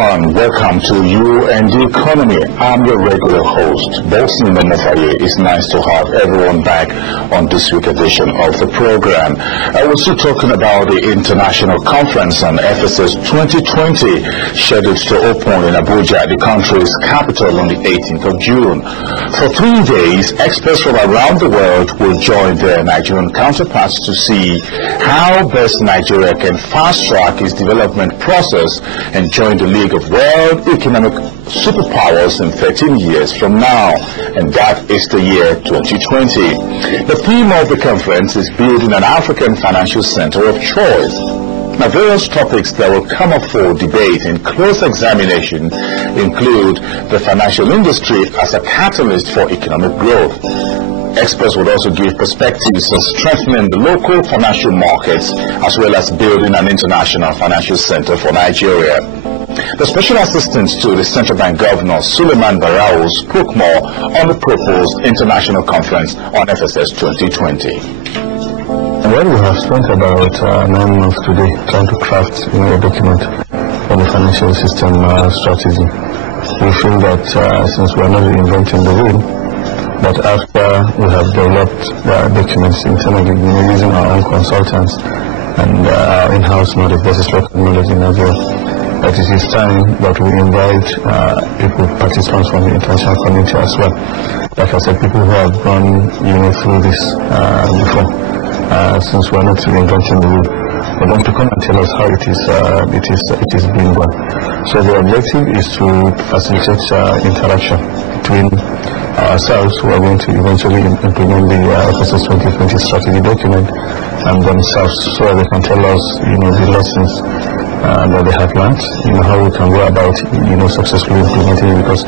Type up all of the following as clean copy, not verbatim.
everyone, welcome to You and the Economy. I'm your regular host, Bolson Memofaye. It's nice to have everyone back on this week's edition of the program. We're still talking about the International Conference on FSS 2020, scheduled to open in Abuja, the country's capital, on the 18th of June. For 3 days, experts from around the world will join their Nigerian counterparts to see how best Nigeria can fast-track its development process and join the League of World Economic Superpowers in 13 years from now, and that is the year 2020. The theme of the conference is building an African financial center of choice. Now, various topics that will come up for debate and close examination include the financial industry as a catalyst for economic growth. Experts would also give perspectives on strengthening the local financial markets as well as building an international financial center for Nigeria. The Special Assistant to the Central Bank Governor, Suleiman Barao, spoke more on the proposed International Conference on FSS 2020. Well, we have spent about 9 months today trying to craft a document on the financial system strategy. We feel that since we are not inventing the wheel, but after we have developed documents internally, using our own consultants and our in-house knowledge, versus local knowledge in Nigeria, that it is time that we invite people, participants from the international community as well. Like I said, people who have gone through this before, since we are not inventing the wheel, for them to come and tell us how it is being done. So the objective is to facilitate interaction between ourselves, who are going to eventually implement the FSS 2020 strategy document, and themselves, so that they can tell us the lessons that they have learned, how we can go about successfully implementing it, because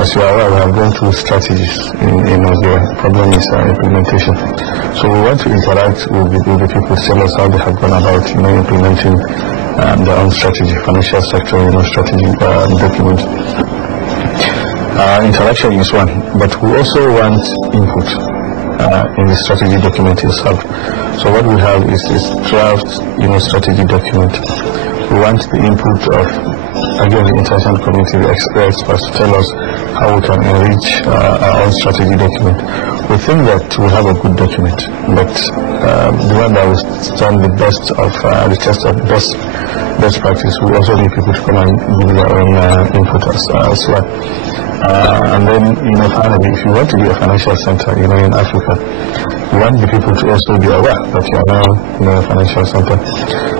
as you are aware, we have gone through strategies in Nigeria. The problem is implementation. So we want to interact with the people to tell us how they have gone about implementing their own strategy, financial sector strategy document. Interaction is one, but we also want input in the strategy document itself. So what we have is this draft strategy document. We want the input of, again, the international community, the experts, to tell us how we can enrich our own strategy document. We think that we have a good document, but the one that will stand the best of the test of best practice, we also need people to come and give their own input as well. And then, finally, if you want to be a financial center, in Africa, we want the people to also be aware that you are now, a financial center.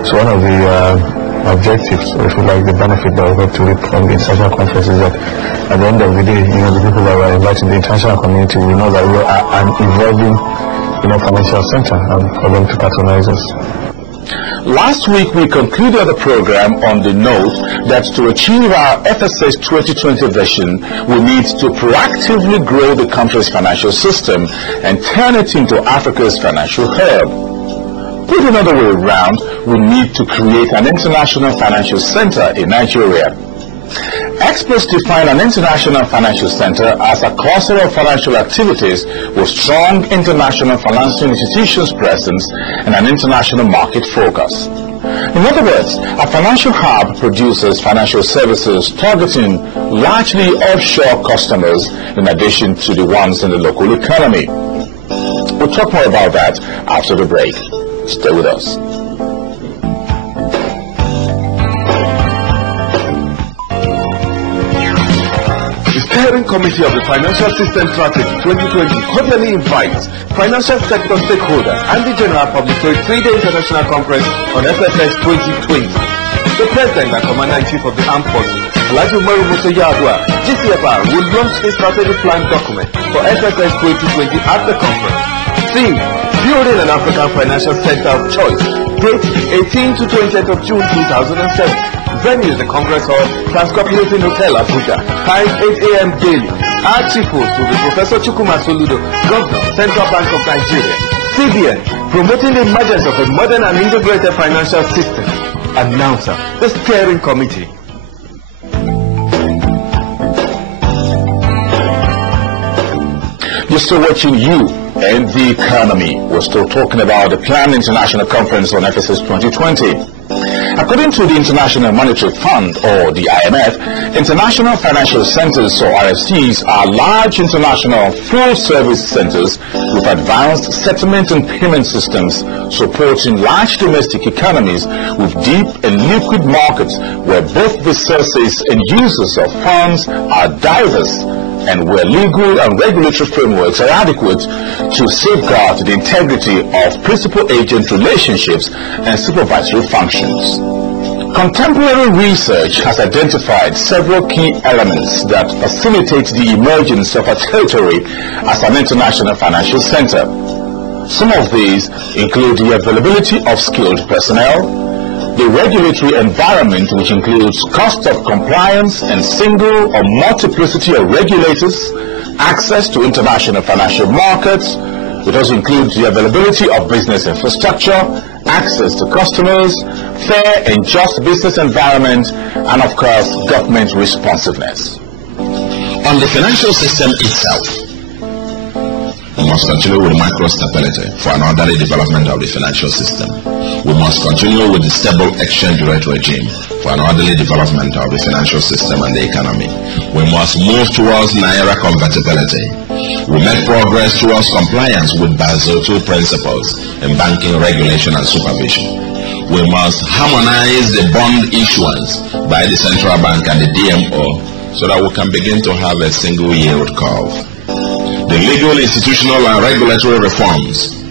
So one of the objectives, or if you like, the benefit that we hope to reap from the international conference is that at the end of the day, the people that were invited, the international community, will know that we are an evolving, financial center, and for them to patronize us. Last week, we concluded the program on the note that to achieve our FSS 2020 vision, we need to proactively grow the country's financial system and turn it into Africa's financial hub. Put another way around, we need to create an international financial center in Nigeria. Experts define an international financial center as a cluster of financial activities with strong international financial institutions presence and an international market focus. In other words, a financial hub produces financial services targeting largely offshore customers in addition to the ones in the local economy. We'll talk more about that after the break. Stay with us. The Steering Committee of the Financial System Strategy 2020 cordially invites financial sector stakeholders and the general public to a 3-day international conference on FSS 2020. The President and Commander-in-Chief of the Armed Forces, Alhaji Umaru Musa Yar'Adua, GCFR, will launch a strategic plan document for FSS 2020 at the conference. Theme: Building an African Financial Center of Choice. Date: 18 to 20th of June 2007. Venue: the Congress Hall, Transcorp Hilton Hotel, Abuja. Time: 8 a.m. daily. Our chief host will be Professor Chukwuma Soludo, Governor, Central Bank of Nigeria. CBN: promoting the emergence of a modern and integrated financial system. Announcer: the Steering Committee. You're still watching You and the Economy. We're still talking about the planned international conference on FSS 2020. According to the International Monetary Fund, or the IMF, international financial centers, or RFCs, are large international full-service centers with advanced settlement and payment systems supporting large domestic economies with deep and liquid markets where both the sources and users of funds are diverse and where legal and regulatory frameworks are adequate to safeguard the integrity of principal-agent relationships and supervisory functions. Contemporary research has identified several key elements that facilitate the emergence of a territory as an international financial center. Some of these include the availability of skilled personnel, the regulatory environment, which includes cost of compliance and single or multiplicity of regulators, access to international financial markets. It also includes the availability of business infrastructure, access to customers, fair and just business environment, and of course, government responsiveness. On the financial system itself, we must continue with macro stability for an orderly development of the financial system. We must continue with the stable exchange rate regime for an orderly development of the financial system and the economy. We must move towards Naira convertibility. We make progress towards compliance with Basel II principles in banking regulation and supervision. We must harmonize the bond issuance by the central bank and the DMO so that we can begin to have a single yield curve. The legal, institutional, and regulatory reforms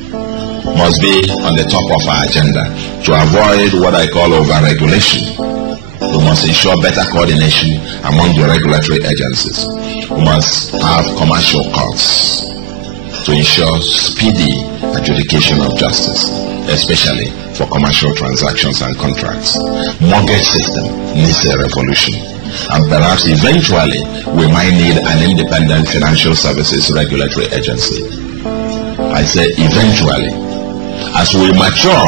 must be on the top of our agenda to avoid what I call over-regulation. We must ensure better coordination among the regulatory agencies. We must have commercial courts to ensure speedy adjudication of justice, especially for commercial transactions and contracts. Mortgage system needs a revolution. And perhaps eventually we might need an independent financial services regulatory agency. I say eventually. As we mature,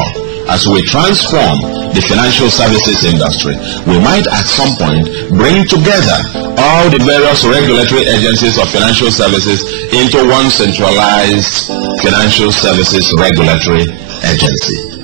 as we transform the financial services industry, we might at some point bring together all the various regulatory agencies of financial services into one centralized financial services regulatory agency.